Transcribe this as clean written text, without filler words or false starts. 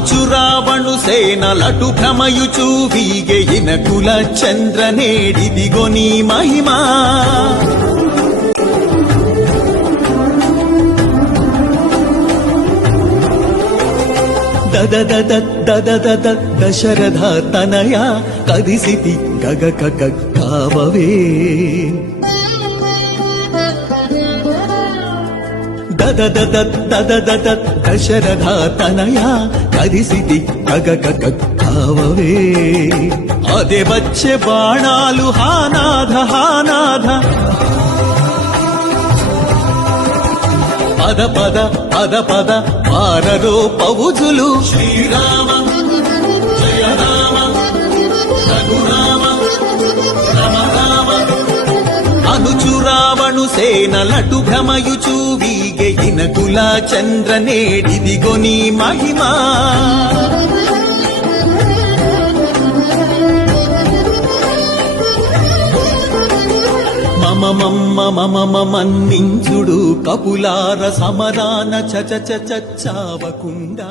అనుచురావణు సేనలటు భ్రమయుచూ వీగెయిన కుల చంద్రనేడిదిగో నీ మహిమా దశరథ తనయ కదిసితి గగ కావవే దశరథ తనయ కదిసితి గగ కావవే అదే వచ్చే బాణాలు హానాథ హానాథ పద పద పద పద పారలో పౌజులు శ్రీరామ జయ రామ రఘురామ రమ రామ అనుచురావణు సేనలటు భ్రమయుచూ వీగెయిన కుల చంద్రనేడిదిగో నీ మహిమా మమ మన్నించుడు కపులార సమరాన చచావకుండా